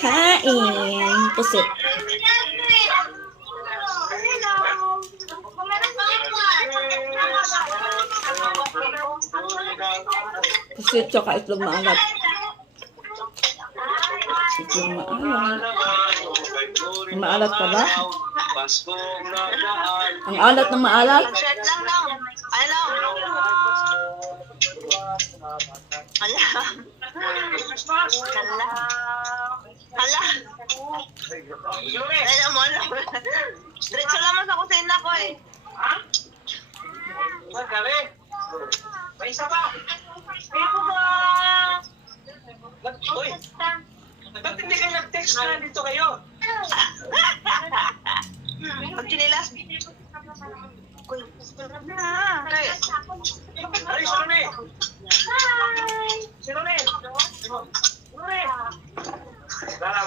Kain. Pusit. Pusit tsaka itlog maalat. Itlog maalat. Maalat pa ba? Ang alat ng maalat? Shirt lang lang. Ano? Hala. Hala. Hala. Ano mo lang. Diretso naman sa kusina ko eh. Ha? Magaling. May isa pa. Ako ba? Uy. Ba't hindi kayo nag-text na dito kayo? Pag chinilas. Uy. Ay. Ay, Sirone. Sirone. Sirone. Lara,